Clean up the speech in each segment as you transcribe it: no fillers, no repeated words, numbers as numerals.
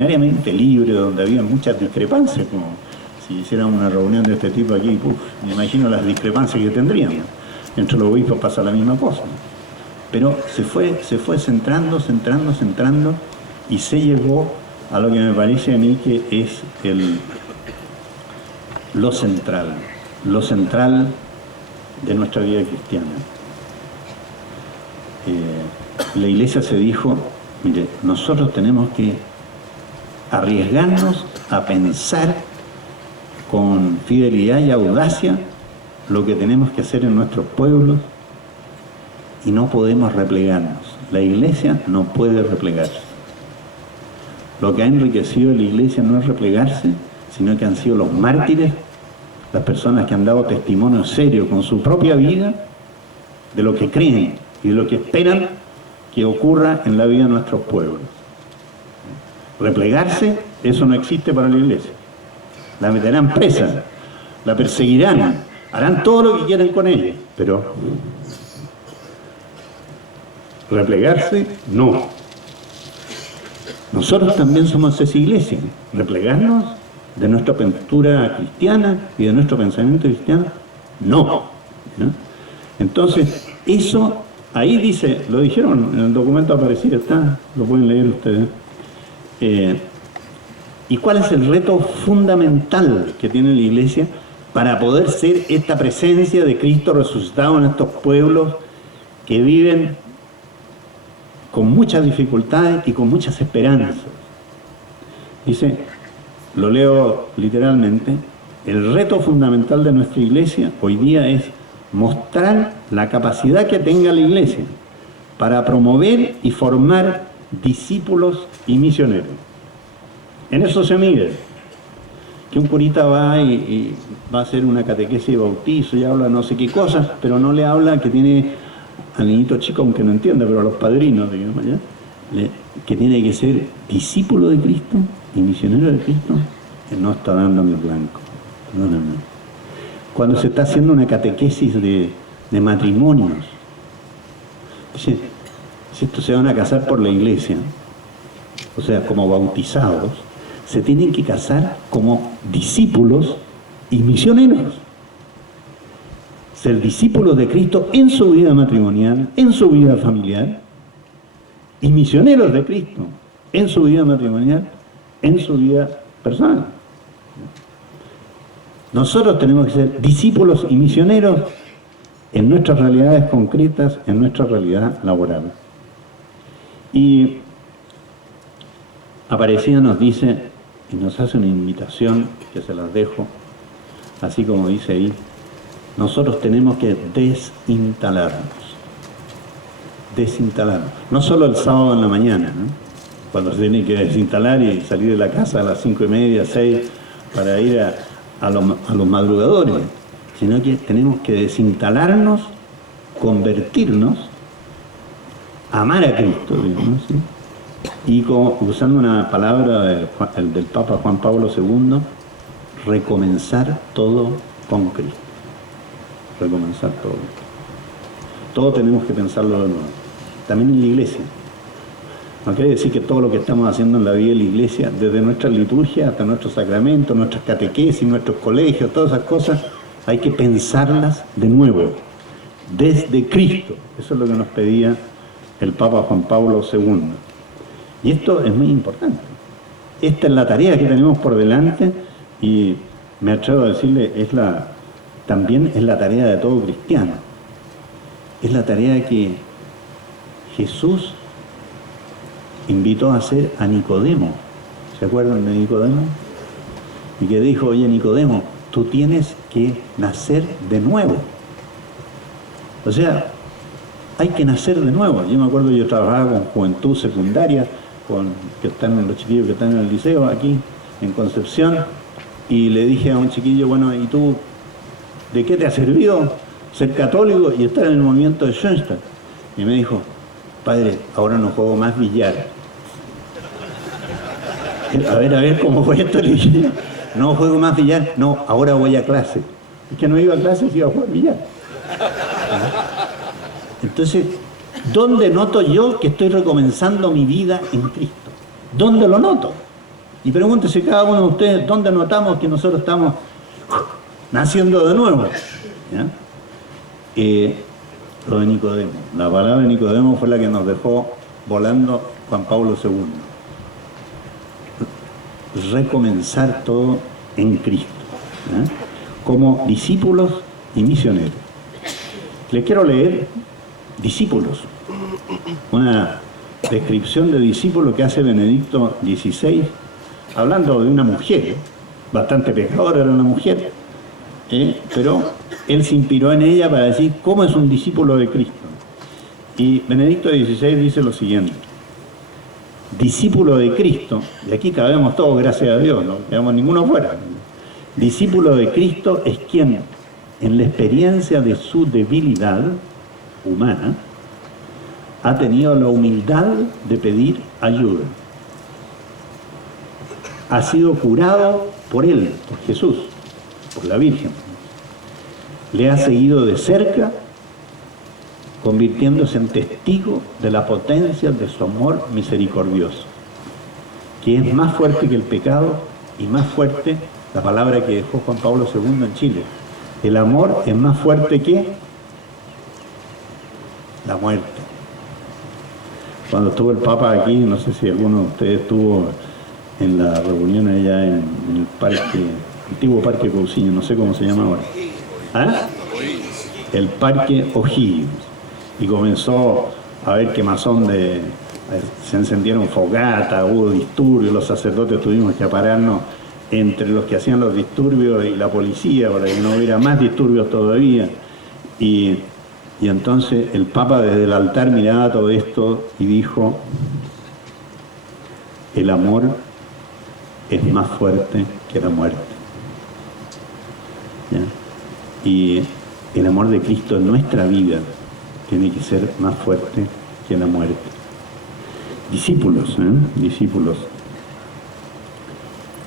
extraordinariamente libre, donde había muchas discrepancias, como si hicieran una reunión de este tipo aquí, me imagino las discrepancias que tendríamos. Entre los obispos pasa la misma cosa. Pero se fue centrando, y se llegó a lo que me parece a mí que es lo central de nuestra vida cristiana. La Iglesia se dijo, mire, nosotros tenemos que arriesgarnos a pensar con fidelidad y audacia lo que tenemos que hacer en nuestros pueblos y no podemos replegarnos. La Iglesia no puede replegarse. Lo que ha enriquecido a la Iglesia no es replegarse, sino que han sido los mártires, las personas que han dado testimonio serio con su propia vida de lo que creen y de lo que esperan que ocurra en la vida de nuestros pueblos. Replegarse, eso no existe para la Iglesia. La meterán presa, la perseguirán, harán todo lo que quieran con ella, pero replegarse, no. Nosotros también somos esa Iglesia, replegarnos de nuestra pintura cristiana y de nuestro pensamiento cristiano, no. Entonces, eso, ahí dice, lo dijeron en el documento aparecido, está, lo pueden leer ustedes. ¿Y cuál es el reto fundamental que tiene la Iglesia para poder ser esta presencia de Cristo resucitado en estos pueblos que viven con muchas dificultades y con muchas esperanzas? Dice, lo leo literalmente, el reto fundamental de nuestra Iglesia hoy día es mostrar la capacidad que tenga la Iglesia para promover y formar discípulos y misioneros. En eso se mide. Que un curita va y va a hacer una catequesis de bautizo y habla no sé qué cosas, pero no le habla que tiene al niñito chico, aunque no entienda, pero a los padrinos, digamos, ¿ya? Que tiene que ser discípulo de Cristo y misionero de Cristo, que no está dando en el blanco. No. Cuando se está haciendo una catequesis de matrimonios, dice, si estos se van a casar por la Iglesia, o sea, como bautizados, se tienen que casar como discípulos y misioneros. Ser discípulos de Cristo en su vida matrimonial, en su vida familiar, y misioneros de Cristo en su vida matrimonial, en su vida personal. Nosotros tenemos que ser discípulos y misioneros en nuestras realidades concretas, en nuestra realidad laboral. Y Aparecida nos dice, y nos hace una invitación, que se las dejo, así como dice ahí, nosotros tenemos que desinstalarnos. No solo el sábado en la mañana, ¿no? Cuando se tiene que desinstalar y salir de la casa a las 5:30, 6, para ir a los madrugadores, sino que tenemos que desinstalarnos, convertirnos, amar a Cristo, digamos, ¿sí? Y usando una palabra del Papa Juan Pablo II, recomenzar todo con Cristo. Recomenzar todo. Todo tenemos que pensarlo de nuevo. También en la Iglesia. No quiere decir que todo lo que estamos haciendo en la vida de la Iglesia, desde nuestra liturgia hasta nuestros sacramentos, nuestras catequesis, nuestros colegios, todas esas cosas, hay que pensarlas de nuevo, desde Cristo. Eso es lo que nos pedía el Papa Juan Pablo II. Y esto es muy importante. Esta es la tarea que tenemos por delante y me atrevo a decirle, también es la tarea de todo cristiano. Es la tarea que Jesús invitó a hacer a Nicodemo. ¿Se acuerdan de Nicodemo? Y que dijo, oye Nicodemo, tú tienes que nacer de nuevo. O sea, hay que nacer de nuevo. Yo me acuerdo, yo trabajaba con juventud secundaria, los chiquillos que están en el liceo aquí en Concepción, y le dije a un chiquillo, bueno, ¿y tú de qué te ha servido ser católico y estar en el movimiento de Schoenstatt? Y me dijo, padre, ahora no juego más billar. A ver, ¿cómo fue esto? Le dije, no juego más billar, no, ahora voy a clase. Es que no iba a clase, iba a jugar billar. Entonces, ¿dónde noto yo que estoy recomenzando mi vida en Cristo? ¿Dónde lo noto? Y pregúntese cada uno de ustedes dónde notamos que nosotros estamos naciendo de nuevo. ¿Ya? Lo de Nicodemo. La palabra de Nicodemo fue la que nos dejó volando Juan Pablo II. Recomenzar todo en Cristo, ¿eh? Como discípulos y misioneros. Les quiero leer discípulos, una descripción de discípulo que hace Benedicto XVI, hablando de una mujer, bastante pecadora era una mujer, pero él se inspiró en ella para decir cómo es un discípulo de Cristo. Y Benedicto XVI dice lo siguiente: discípulo de Cristo, y aquí cabemos todos, gracias a Dios, no quedamos ninguno fuera. Discípulo de Cristo es quien, en la experiencia de su debilidad humana, ha tenido la humildad de pedir ayuda. Ha sido curado por él, por Jesús, por la Virgen. Le ha seguido de cerca, convirtiéndose en testigo de la potencia de su amor misericordioso, que es más fuerte que el pecado y más fuerte, la palabra que dejó Juan Pablo II en Chile. El amor es más fuerte que la muerte. Cuando estuvo el Papa aquí, no sé si alguno de ustedes estuvo en la reunión allá en el parque, antiguo Parque Cousiño, no sé cómo se llama ahora. ¿Ah? El Parque O'Higgins. Y comenzó a ver quemazón se encendieron fogatas, hubo disturbios, los sacerdotes tuvimos que pararnos entre los que hacían los disturbios y la policía para que no hubiera más disturbios todavía. Y entonces el Papa desde el altar miraba todo esto y dijo: el amor es más fuerte que la muerte. ¿Ya? Y el amor de Cristo en nuestra vida tiene que ser más fuerte que la muerte. Discípulos, discípulos.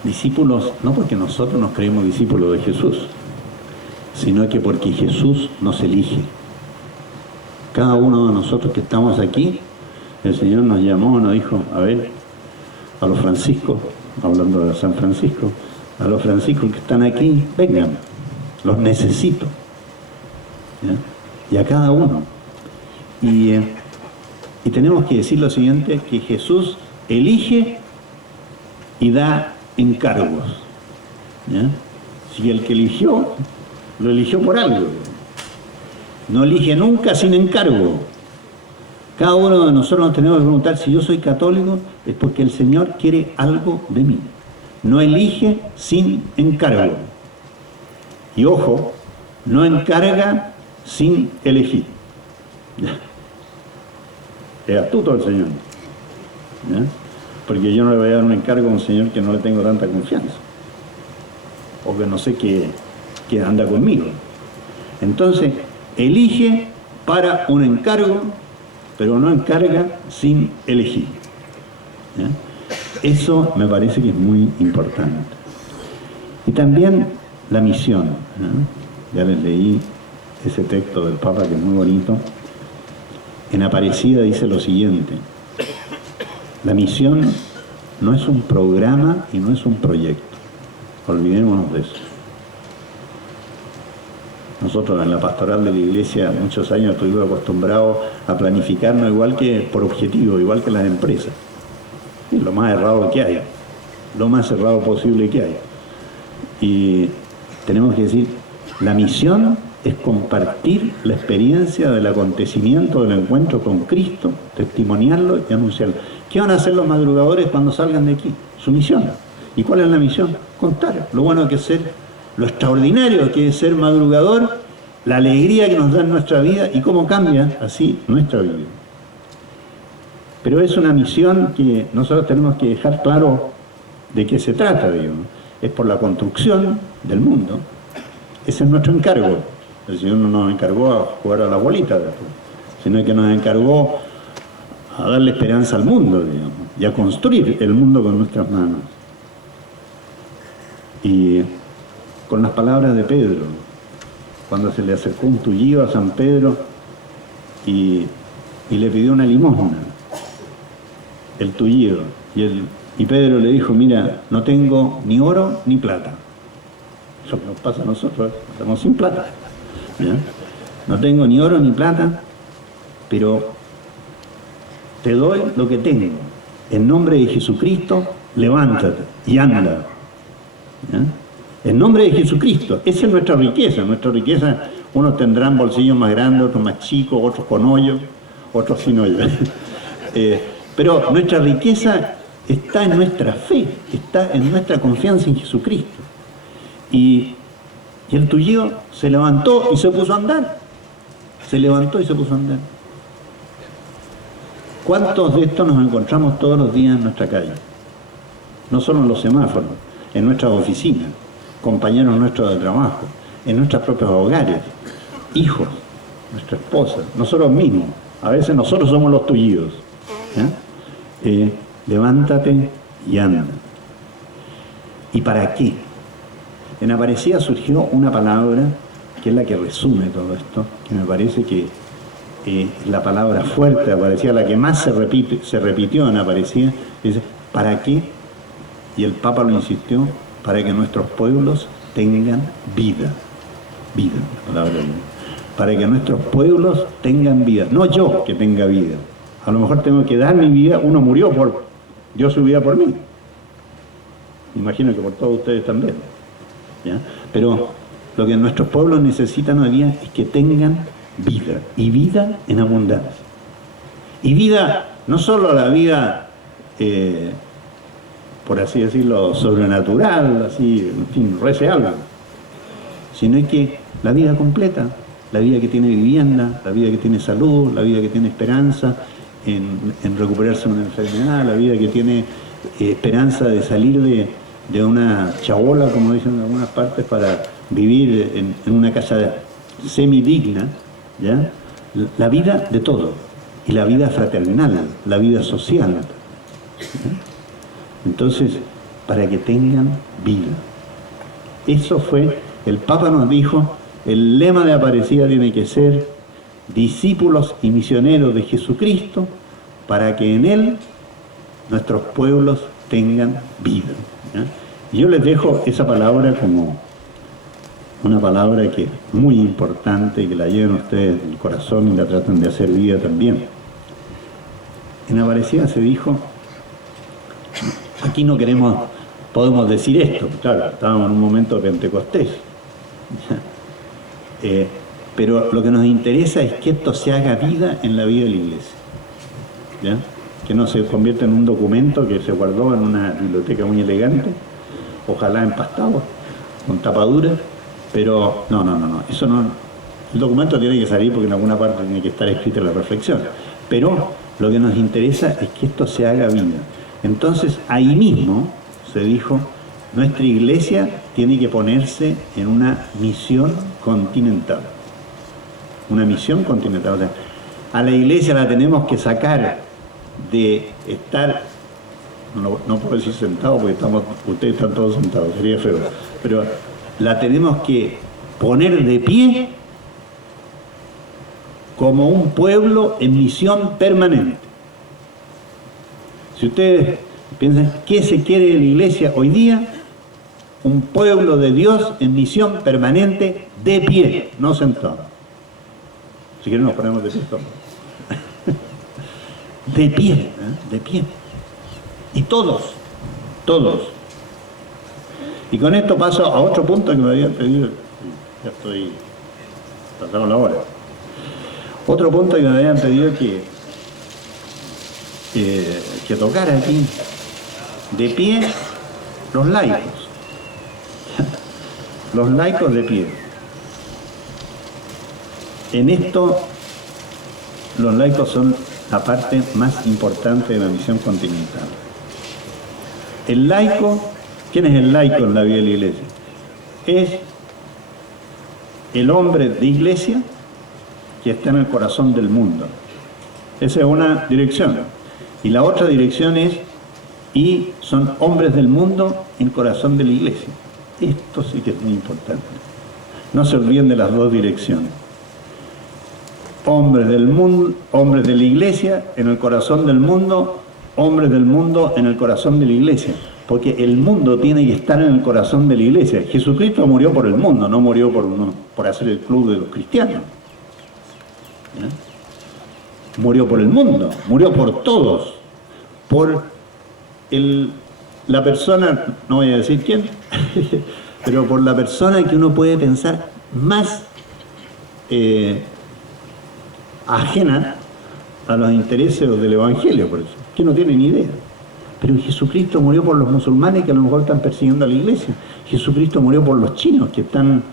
Discípulos no porque nosotros nos creemos discípulos de Jesús, sino que porque Jesús nos elige. Cada uno de nosotros que estamos aquí, el Señor nos llamó, nos dijo: a ver, a los franciscos, hablando de San Francisco, a los franciscos que están aquí, vengan, los necesito. ¿Ya? Y a cada uno. Y tenemos que decir lo siguiente, que Jesús elige y da encargos. ¿Ya? Si el que eligió, lo eligió por algo. No elige nunca sin encargo. Cada uno de nosotros nos tenemos que preguntar: si yo soy católico, es porque el Señor quiere algo de mí. No elige sin encargo. Y ojo, no encarga sin elegir. ¿Ya? Es astuto el Señor. ¿Ya? Porque yo no le voy a dar un encargo a un Señor que no le tengo tanta confianza. O que no sé que anda conmigo. Entonces, elige para un encargo, pero no encarga sin elegir. ¿Ya? Eso me parece que es muy importante. Y también la misión, ¿no? Ya les leí ese texto del Papa que es muy bonito. En Aparecida dice lo siguiente: la misión no es un programa y no es un proyecto. Olvidémonos de eso. Nosotros en la pastoral de la iglesia muchos años estuvimos acostumbrados a planificarnos igual que por objetivo, igual que las empresas. Es lo más errado que hay, lo más errado posible que hay. Y tenemos que decir, la misión es compartir la experiencia del acontecimiento, del encuentro con Cristo, testimoniarlo y anunciarlo. ¿Qué van a hacer los madrugadores cuando salgan de aquí? Su misión. ¿Y cuál es la misión? Contar lo bueno que es ser, lo extraordinario que es ser madrugador, la alegría que nos da en nuestra vida y cómo cambia así nuestra vida. Pero es una misión que nosotros tenemos que dejar claro de qué se trata, digamos. Es por la construcción del mundo. Ese es nuestro encargo. El Señor no nos encargó a jugar a la bolita, sino que nos encargó a darle esperanza al mundo, digamos, y a construir el mundo con nuestras manos. Y con las palabras de Pedro, cuando se le acercó un tullido a San Pedro y le pidió una limosna, el tullido, y Y Pedro le dijo, mira, no tengo ni oro ni plata. Eso nos pasa a nosotros, estamos sin plata. ¿Ya? No tengo ni oro ni plata, pero te doy lo que tengo. En nombre de Jesucristo, levántate y anda. ¿Ya? En nombre de Jesucristo, esa es nuestra riqueza. Nuestra riqueza, unos tendrán bolsillos más grandes, otros más chicos, otros con hoyos, otros sin hoyos. Pero nuestra riqueza está en nuestra fe, está en nuestra confianza en Jesucristo. Y el tullido se levantó y se puso a andar. Se levantó y se puso a andar. ¿Cuántos de estos nos encontramos todos los días en nuestra calle? No solo en los semáforos, en nuestras oficinas, compañeros nuestros de trabajo, en nuestros propios hogares, hijos, nuestra esposa, nosotros mismos. A veces nosotros somos los tullidos. Levántate y anda. ¿Y para qué? En Aparecida surgió una palabra que es la que resume todo esto, que me parece que la palabra fuerte de Aparecida, la que más se repitió en Aparecida, dice, ¿para qué? Y el Papa lo insistió, para que nuestros pueblos tengan vida. Vida, la palabra vida. Para que nuestros pueblos tengan vida. No yo que tenga vida. A lo mejor tengo que dar mi vida, uno murió dio su vida por mí. Imagino que por todos ustedes también. ¿Ya? Pero lo que nuestros pueblos necesitan hoy día es que tengan vida, y vida en abundancia. Y vida, no solo la vida, por así decirlo, sobrenatural, así, en fin, rece algo, sino que la vida completa, la vida que tiene vivienda, la vida que tiene salud, la vida que tiene esperanza en recuperarse de una enfermedad, la vida que tiene esperanza de salir de una chabola, como dicen en algunas partes, para vivir en una casa semidigna, ¿ya? La vida de todo, y la vida fraternal, la vida social. ¿Ya? Entonces, para que tengan vida. Eso fue, el Papa nos dijo, el lema de Aparecida tiene que ser discípulos y misioneros de Jesucristo, para que en Él nuestros pueblos tengan vida. ¿Ya? Y yo les dejo esa palabra como una palabra que es muy importante, que la lleven ustedes en el corazón y la traten de hacer vida también. En Aparecida se dijo, aquí no podemos decir esto, claro, estábamos en un momento pentecostés, pero lo que nos interesa es que esto se haga vida en la vida de la iglesia, ¿ya? Que no se convierta en un documento que se guardó en una biblioteca muy elegante, ojalá empastado, con tapadura, pero no, eso no, el documento tiene que salir porque en alguna parte tiene que estar escrita la reflexión, pero lo que nos interesa es que esto se haga vida. Entonces ahí mismo se dijo, nuestra iglesia tiene que ponerse en una misión continental. Una misión continental. O sea, a la iglesia la tenemos que sacar de estar, no puedo decir sentado porque ustedes están todos sentados, sería feo, pero la tenemos que poner de pie como un pueblo en misión permanente. Si ustedes piensan, ¿qué se quiere de la iglesia hoy día? Un pueblo de Dios en misión permanente, de pie, no sentado. Si quieren nos ponemos de pie todos. De pie, de pie. Y todos. Y con esto paso a otro punto que me habían pedido. Ya estoy pasando la hora. Otro punto que me habían pedido que tocara aquí. De pie, los laicos. Los laicos de pie. En esto, los laicos son la parte más importante de la misión continental. El laico, ¿quién es el laico en la vida de la iglesia? Es el hombre de iglesia que está en el corazón del mundo. Esa es una dirección. Y la otra dirección es, y son hombres del mundo en el corazón de la iglesia. Esto sí que es muy importante. No se olviden de las dos direcciones. Hombres del mundo, hombres de la iglesia en el corazón del mundo, hombres del mundo en el corazón de la iglesia, porque el mundo tiene que estar en el corazón de la iglesia. Jesucristo murió por el mundo, no murió por hacer el club de los cristianos. ¿Ya? Murió por el mundo, murió por todos, por la persona, no voy a decir quién, pero por la persona que uno puede pensar más ajena a los intereses del Evangelio, por eso, que no tiene ni idea. Pero Jesucristo murió por los musulmanes que a lo mejor están persiguiendo a la iglesia. Jesucristo murió por los chinos que están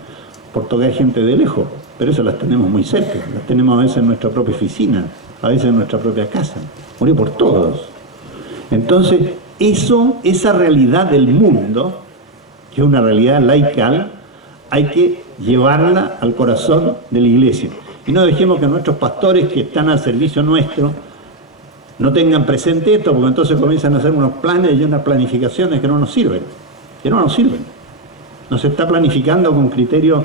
por tocar gente de lejos, pero eso las tenemos muy cerca, las tenemos a veces en nuestra propia oficina, a veces en nuestra propia casa. Murió por todos. Entonces, esa realidad del mundo, que es una realidad laical, hay que llevarla al corazón de la iglesia. Y no dejemos que nuestros pastores que están al servicio nuestro no tengan presente esto, porque entonces comienzan a hacer unos planes y unas planificaciones que no nos sirven. No se está planificando con criterios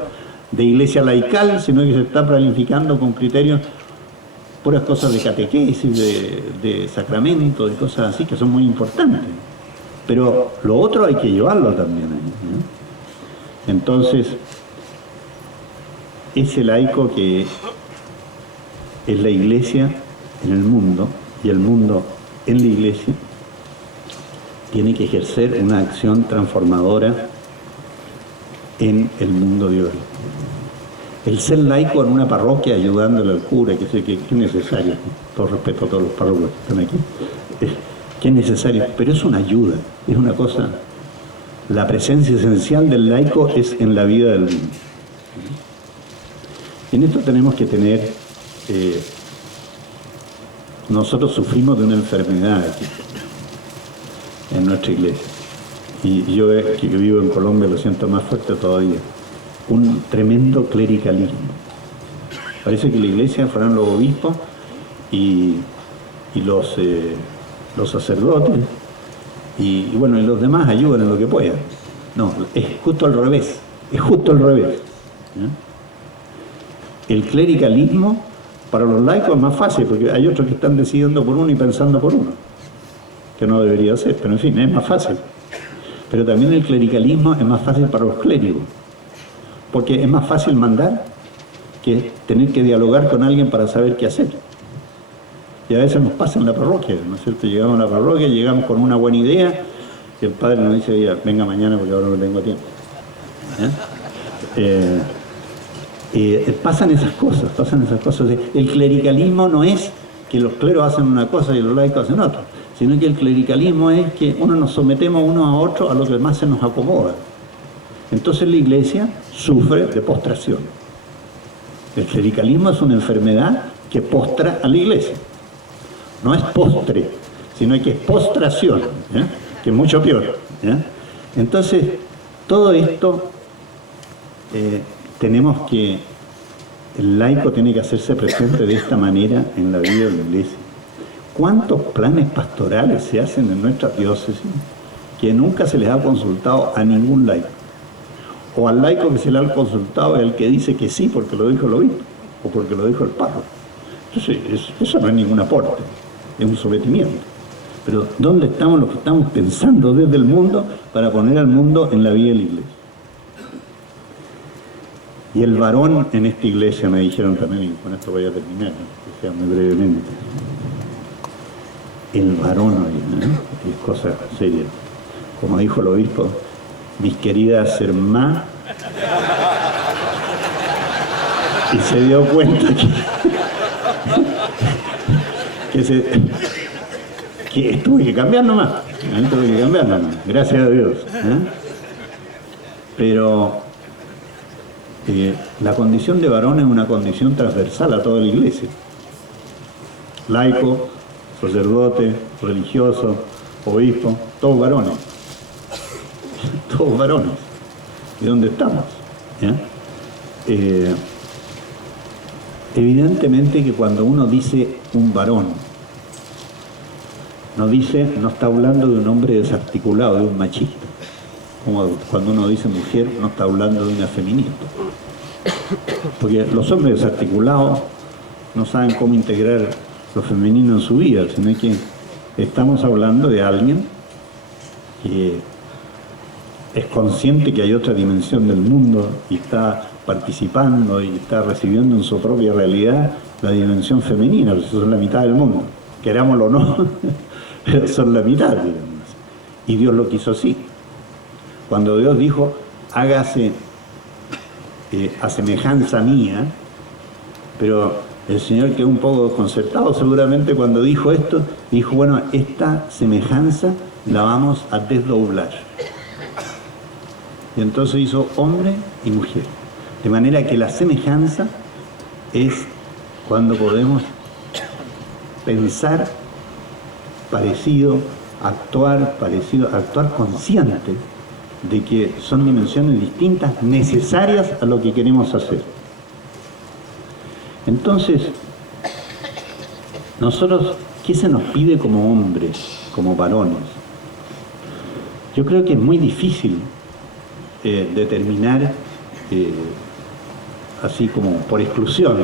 de iglesia laical, sino que se está planificando con criterios, puras cosas de catequesis, de sacramento, de cosas así, que son muy importantes. Pero lo otro hay que llevarlo también ahí, ¿no? Entonces, ese laico que es la iglesia en el mundo y el mundo en la iglesia tiene que ejercer una acción transformadora en el mundo de hoy. El ser laico en una parroquia ayudándole al cura, que sé que es necesario, todo respeto a todos los párrocos que están aquí, que es necesario, pero es una ayuda, es una cosa. La presencia esencial del laico es en la vida del mundo. En esto tenemos que tener, nosotros sufrimos de una enfermedad aquí, en nuestra iglesia, y yo que vivo en Colombia lo siento más fuerte todavía, un tremendo clericalismo. Parece que la iglesia fueran los obispos y los sacerdotes y bueno, y los demás ayudan en lo que puedan. No, es justo al revés, ¿no? El clericalismo para los laicos es más fácil, porque hay otros que están decidiendo por uno y pensando por uno, que no debería ser, pero en fin, es más fácil. Pero también el clericalismo es más fácil para los clérigos, porque es más fácil mandar que tener que dialogar con alguien para saber qué hacer. Y a veces nos pasa en la parroquia, ¿no es cierto? Llegamos a la parroquia, llegamos con una buena idea, y el padre nos dice, venga mañana porque ahora no tengo tiempo. Pasan esas cosas. El clericalismo no es que los cleros hacen una cosa y los laicos hacen otra, sino que el clericalismo es que uno nos sometemos unos a otros a lo que más se nos acomoda. Entonces la iglesia sufre de postración. El clericalismo es una enfermedad que postra a la iglesia. No es postre, sino que es postración, que es mucho peor. Entonces, todo esto tenemos que, el laico tiene que hacerse presente de esta manera en la vida de la iglesia. ¿Cuántos planes pastorales se hacen en nuestra diócesis que nunca se les ha consultado a ningún laico? O al laico que se le ha consultado es el que dice que sí porque lo dijo el obispo o porque lo dijo el párroco. Entonces, eso no es ningún aporte, es un sometimiento. Pero ¿dónde estamos los que estamos pensando desde el mundo para poner al mundo en la vida de la iglesia? Y el varón en esta iglesia, me dijeron también, y con esto voy a terminar, que sea muy brevemente. El varón hoy, es cosa seria. Como dijo el obispo, mis queridas hermanas, y se dio cuenta que tuve que cambiar nomás, gracias a Dios. Pero la condición de varón es una condición transversal a toda la iglesia. Laico, sacerdote, religioso, obispo, todos varones. Todos varones. ¿Y dónde estamos? Evidentemente que cuando uno dice un varón, no está hablando de un hombre desarticulado, de un machista. Como cuando uno dice mujer, no está hablando de una feminista. Porque los hombres desarticulados no saben cómo integrar lo femenino en su vida, sino que Estamos hablando de alguien que es consciente que hay otra dimensión del mundo y está participando y está recibiendo en su propia realidad la dimensión femenina, porque son la mitad del mundo, querámoslo o no, pero son la mitad, digamos. Y Dios lo quiso así. Cuando Dios dijo, hágase a semejanza mía, pero el Señor quedó un poco desconcertado seguramente cuando dijo esto, dijo, bueno, esta semejanza la vamos a desdoblar. Y entonces hizo hombre y mujer. De manera que la semejanza es cuando podemos pensar parecido, actuar consciente de que son dimensiones distintas, necesarias a lo que queremos hacer. Entonces, nosotros, ¿qué se nos pide como hombres, como varones? Yo creo que es muy difícil determinar, así como por exclusión,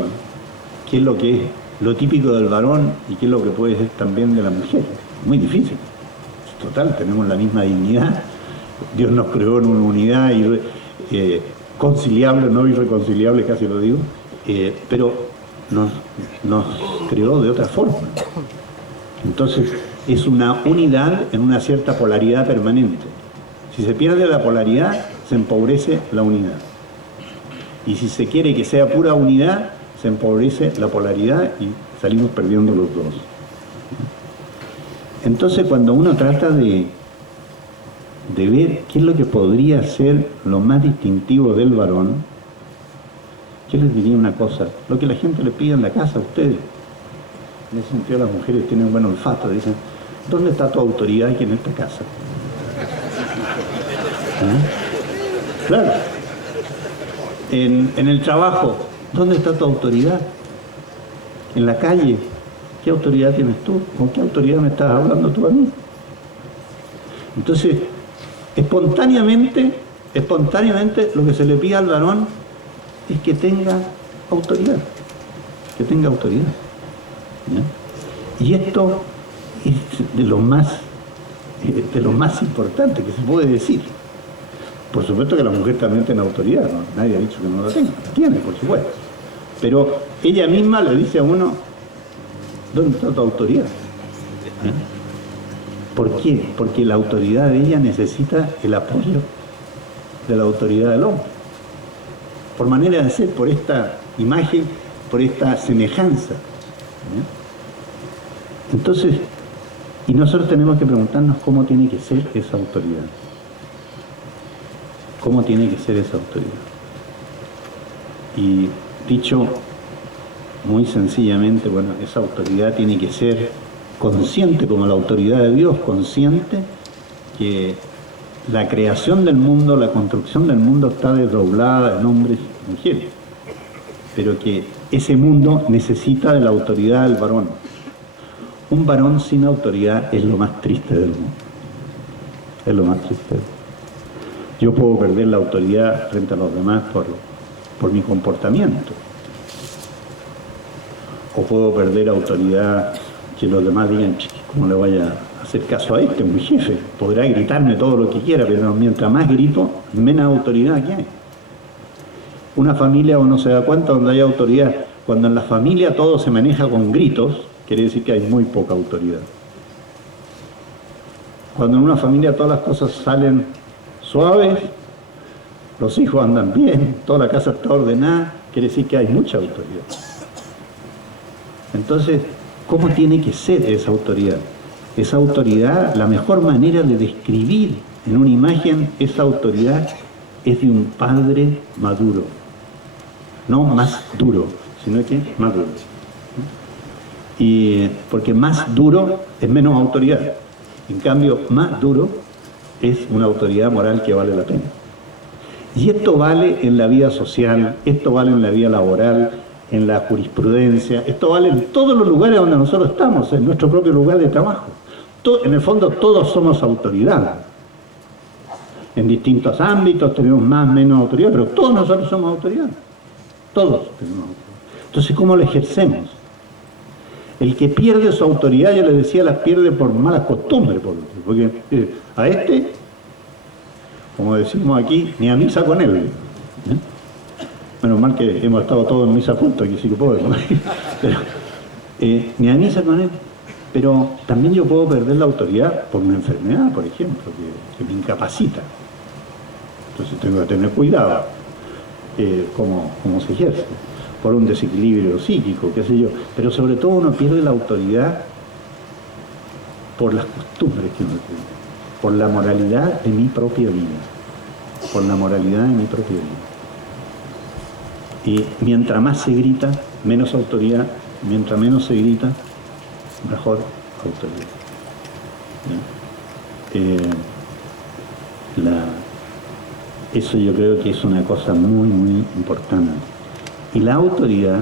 qué es lo que es lo típico del varón y qué es lo que puede ser también de la mujer. Muy difícil. Total, tenemos la misma dignidad. Dios nos creó en una unidad conciliable, no irreconciliable, casi lo digo, pero nos creó de otra forma. Entonces, es una unidad en una cierta polaridad permanente. Si se pierde la polaridad, se empobrece la unidad. Y si se quiere que sea pura unidad, se empobrece la polaridad y salimos perdiendo los dos. Entonces, cuando uno trata de ver qué es lo que podría ser lo más distintivo del varón, yo les diría una cosa, lo que la gente le pide en la casa a ustedes. En ese sentido las mujeres tienen buen olfato, dicen, ¿dónde está tu autoridad aquí en esta casa? ¿Ah? Claro. En el trabajo, ¿dónde está tu autoridad? En la calle, ¿qué autoridad tienes tú? ¿Con qué autoridad me estás hablando tú a mí? Entonces, espontáneamente lo que se le pide al varón es que tenga autoridad, ¿ya? Y esto es de lo más importante que se puede decir. Por supuesto que la mujer también tiene autoridad, ¿no? Nadie ha dicho que no la tenga, la tiene, por supuesto. Pero ella misma le dice a uno, ¿dónde está tu autoridad? ¿Eh? ¿Por qué? Porque la autoridad de ella necesita el apoyo de la autoridad del hombre. Por manera de ser, por esta imagen, por esta semejanza. ¿Eh? Entonces, y nosotros tenemos que preguntarnos cómo tiene que ser esa autoridad. ¿Cómo tiene que ser esa autoridad? Y dicho muy sencillamente, bueno, esa autoridad tiene que ser consciente como la autoridad de Dios, consciente que la creación del mundo, la construcción del mundo está desdoblada en hombres y mujeres, pero que ese mundo necesita de la autoridad del varón. Un varón sin autoridad es lo más triste del mundo. Es lo más triste del mundo. Yo puedo perder la autoridad frente a los demás por mi comportamiento. O puedo perder autoridad que los demás digan, ¿cómo le voy a hacer caso a este? Mi jefe podrá gritarme todo lo que quiera, pero mientras más grito, menos autoridad que hay. Una familia, uno se da cuenta donde hay autoridad. Cuando en la familia todo se maneja con gritos, quiere decir que hay muy poca autoridad. Cuando en una familia todas las cosas salen suaves, los hijos andan bien, toda la casa está ordenada, quiere decir que hay mucha autoridad. Entonces, ¿cómo tiene que ser esa autoridad? Esa autoridad, la mejor manera de describir en una imagen esa autoridad es de un padre maduro. No más duro, sino que maduro. Y porque más duro es menos autoridad. En cambio, más duro es una autoridad moral que vale la pena. Y esto vale en la vida social, esto vale en la vida laboral, en la jurisprudencia, esto vale en todos los lugares donde nosotros estamos, en nuestro propio lugar de trabajo. En el fondo todos somos autoridad. En distintos ámbitos tenemos más o menos autoridad, pero todos nosotros somos autoridad. Todos tenemos autoridad. Entonces, ¿cómo lo ejercemos? El que pierde su autoridad, yo les decía, las pierde por malas costumbres, porque a este, como decimos aquí, ni a misa con él. Menos mal que hemos estado todos en misa juntos, aquí sí que puedo, ¿no? Pero, ni a misa con él. Pero también yo puedo perder la autoridad por una enfermedad, por ejemplo, que me incapacita. Entonces tengo que tener cuidado cómo se ejerce, por un desequilibrio psíquico, qué sé yo. Pero sobre todo uno pierde la autoridad por las costumbres que uno tiene, por la moralidad de mi propia vida, por la moralidad de mi propia vida. Y mientras más se grita, menos autoridad; mientras menos se grita, mejor autoridad. Eso yo creo que es una cosa muy, muy importante. Y la autoridad,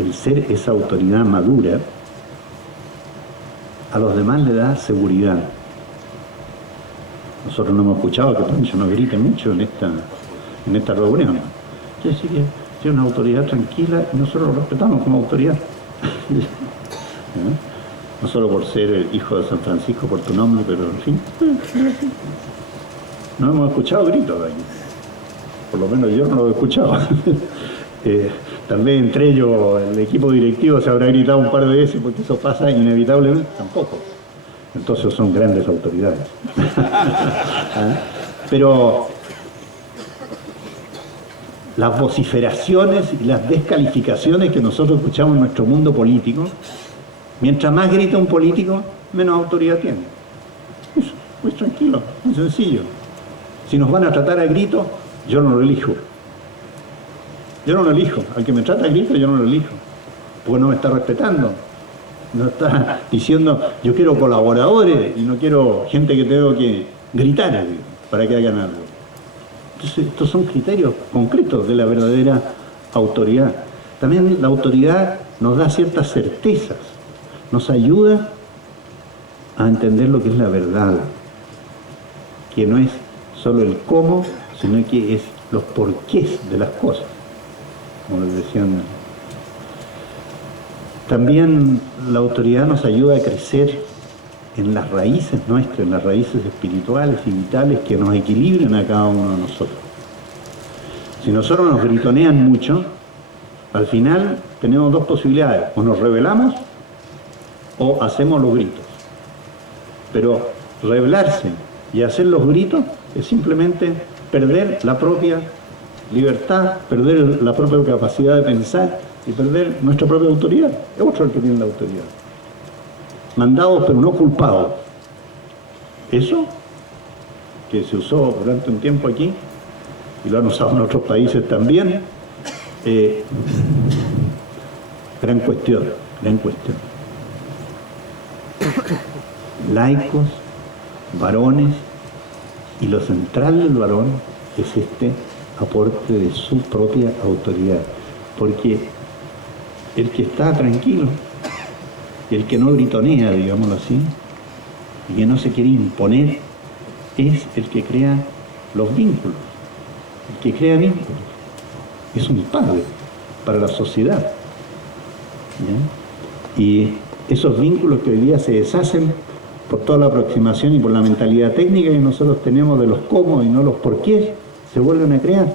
el ser esa autoridad madura, a los demás le da seguridad. Nosotros no hemos escuchado que Pancho no grite mucho en esta reunión. Quiere decir que tiene una autoridad tranquila y nosotros lo respetamos como autoridad. No solo por ser hijo de San Francisco, por tu nombre, pero en fin. No hemos escuchado gritos de aquí. Por lo menos yo no lo he escuchado. Tal vez entre ellos el equipo directivo se habrá gritado un par de veces, porque eso pasa inevitablemente. Tampoco. Entonces son grandes autoridades. Pero las vociferaciones y las descalificaciones que nosotros escuchamos en nuestro mundo político, mientras más grita un político, menos autoridad tiene. Eso, muy tranquilo, muy sencillo. Si nos van a tratar a gritos, yo no lo elijo. Yo no lo elijo. Al que me trata a gritos, yo no lo elijo. Porque no me está respetando. No está diciendo, yo quiero colaboradores y no quiero gente que tengo que gritar para que hagan algo. Entonces, estos son criterios concretos de la verdadera autoridad. También la autoridad nos da ciertas certezas, nos ayuda a entender lo que es la verdad, que no es solo el cómo, sino que es los porqués de las cosas, como les decían. También la autoridad nos ayuda a crecer en las raíces nuestras, en las raíces espirituales y vitales que nos equilibren a cada uno de nosotros. Si nosotros nos gritonean mucho, al final tenemos dos posibilidades: o nos rebelamos o hacemos los gritos. Pero rebelarse y hacer los gritos es simplemente perder la propia libertad, perder la propia capacidad de pensar y perder nuestra propia autoridad. Es otro el que tiene la autoridad. Mandados pero no culpados. Eso, que se usó durante un tiempo aquí, y lo han usado en otros países también, gran cuestión, gran cuestión. Laicos, varones, y lo central del varón es este aporte de su propia autoridad, porque el que está tranquilo, el que no gritonea, digámoslo así, y que no se quiere imponer, es el que crea los vínculos, el que crea vínculos, es un padre para la sociedad, ¿ya? Y esos vínculos que hoy día se deshacen por toda la aproximación y por la mentalidad técnica que nosotros tenemos de los cómo y no los por qué, se vuelven a crear.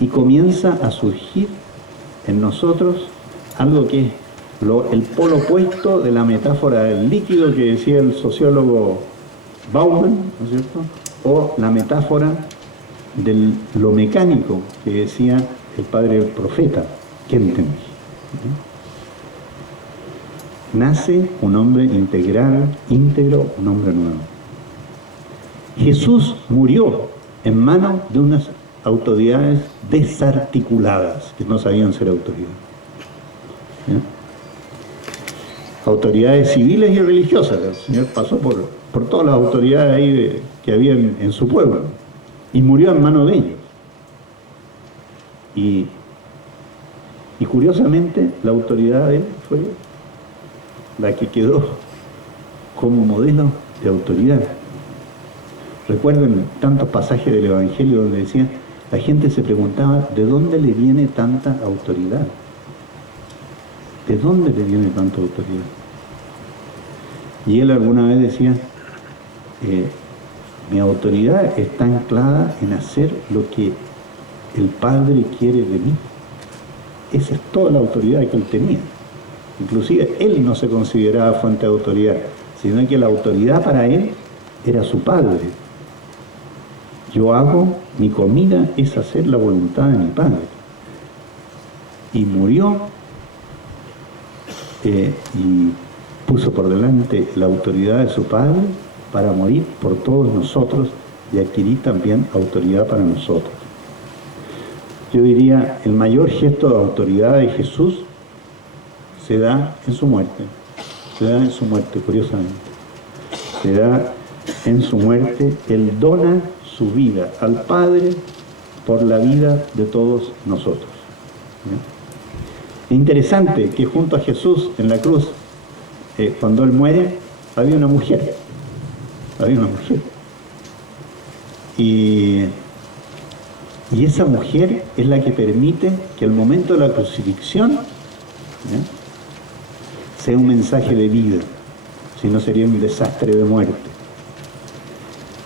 Y comienza a surgir en nosotros algo que es el polo opuesto de la metáfora del líquido que decía el sociólogo Bauman, ¿no es cierto? O la metáfora de lo mecánico que decía el padre profeta Kentenich. Nace un hombre integral, íntegro, un hombre nuevo. Jesús murió en manos de unas autoridades desarticuladas, que no sabían ser autoridades. ¿Ya? Autoridades civiles y religiosas. El Señor pasó por todas las autoridades ahí que había en su pueblo y murió en manos de ellos. Y curiosamente la autoridad de él fue la que quedó como modelo de autoridad. Recuerden tantos pasajes del Evangelio donde decían, la gente se preguntaba, ¿de dónde le viene tanta autoridad? ¿De dónde le viene tanta autoridad? Y él alguna vez decía, mi autoridad está anclada en hacer lo que el Padre quiere de mí. Esa es toda la autoridad que él tenía. Inclusive él no se consideraba fuente de autoridad, sino que la autoridad para él era su Padre. Yo hago, mi comida es hacer la voluntad de mi Padre. Y murió y puso por delante la autoridad de su Padre para morir por todos nosotros y adquirir también autoridad para nosotros. Yo diría, el mayor gesto de autoridad de Jesús se da en su muerte. Se da en su muerte, curiosamente. Se da en su muerte. Él dona su vida al Padre por la vida de todos nosotros. Es interesante que junto a Jesús en la cruz, cuando Él muere, había una mujer. Había una mujer. Y esa mujer es la que permite que el momento de la crucifixión sea un mensaje de vida, si no sería un desastre de muerte.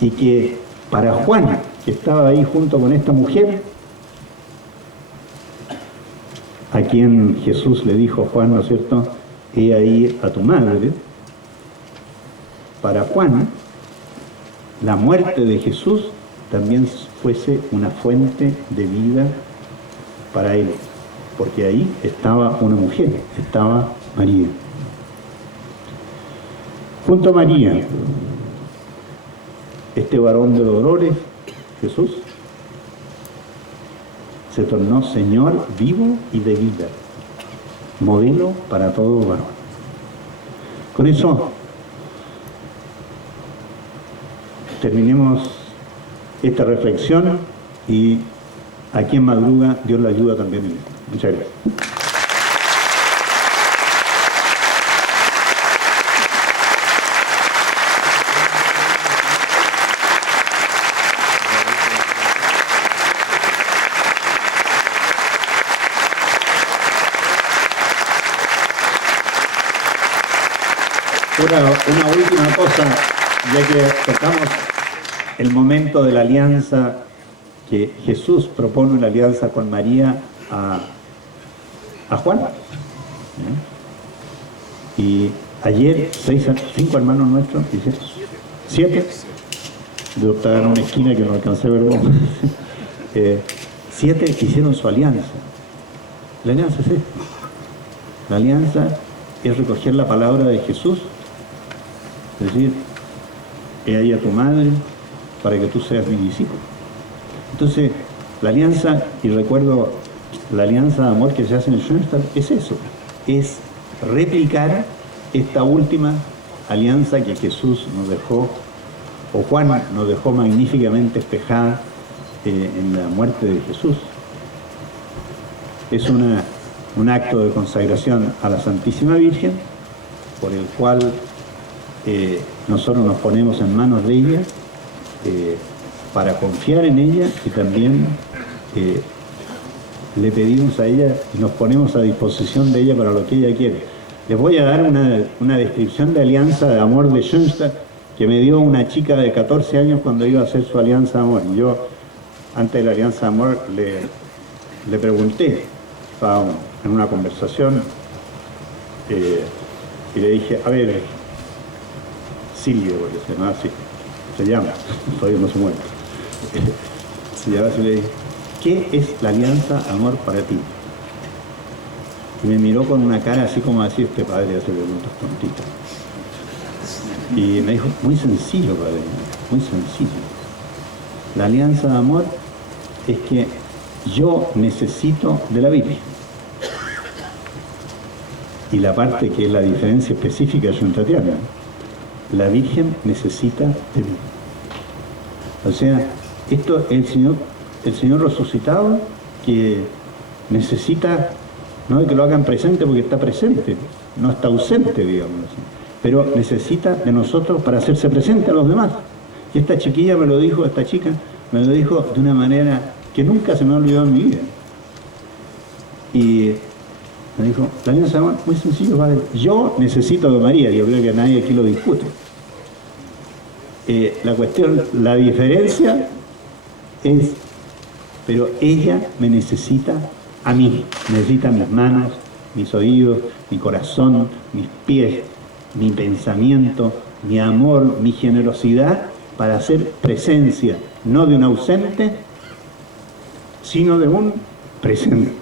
Y que para Juan, que estaba ahí junto con esta mujer, a quien Jesús le dijo, Juan, ¿no es cierto?, he ahí a tu madre. Para Juan, la muerte de Jesús también fuese una fuente de vida para él, porque ahí estaba una mujer, estaba María. Junto a María, este varón de dolores, Jesús, se tornó Señor vivo y de vida, modelo para todo varón. Con eso terminemos esta reflexión y a quien madruga, Dios le ayuda también en esto. Muchas gracias. Una última cosa, ya que tocamos el momento de la alianza, que Jesús propone una alianza con María a Juan. Y ayer 5 hermanos nuestros, 7, yo estaba en una esquina que no alcancé a ver, 7 hicieron su alianza. La alianza es esto. La alianza es recoger la palabra de Jesús, es decir, he ahí a tu madre para que tú seas mi discípulo. Entonces, la alianza, y recuerdo la alianza de amor que se hace en Schoenstatt, es eso, es replicar esta última alianza que Jesús nos dejó, o Juan nos dejó magníficamente espejada en la muerte de Jesús. Es un acto de consagración a la Santísima Virgen, por el cual nosotros nos ponemos en manos de ella para confiar en ella, y también le pedimos a ella y nos ponemos a disposición de ella para lo que ella quiere. Les voy a dar una descripción de alianza de amor de Schoenstatt que me dio una chica de 14 años cuando iba a hacer su alianza de amor. Y yo, antes de la alianza de amor, le pregunté, estaba en una conversación, y le dije, a ver, Silvia, porque se llama así, se llama, todavía no se muere, se llama así, le dije, ¿qué es la alianza amor para ti? Y me miró con una cara así como así, este padre hace preguntas tontitas. Y me dijo, muy sencillo, padre, muy sencillo. La alianza de amor es que yo necesito de la Virgen. Y la parte que es la diferencia específica schoenstattiana, la Virgen necesita de mí. O sea, esto es el Señor resucitado que necesita, no de que lo hagan presente porque está presente, no está ausente, digamos así, pero necesita de nosotros para hacerse presente a los demás. Y esta chiquilla me lo dijo, esta chica me lo dijo de una manera que nunca se me ha olvidado en mi vida. Y Me dijo, la alianza de amor, muy sencillo, padre. Yo necesito de María, yo creo que nadie aquí lo discute. La cuestión, la diferencia es, pero ella me necesita a mí, necesita mis manos, mis oídos, mi corazón, mis pies, mi pensamiento, mi amor, mi generosidad, para hacer presencia, no de un ausente, sino de un presente.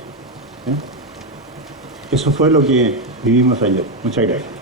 Eso fue lo que vivimos ayer. Muchas gracias.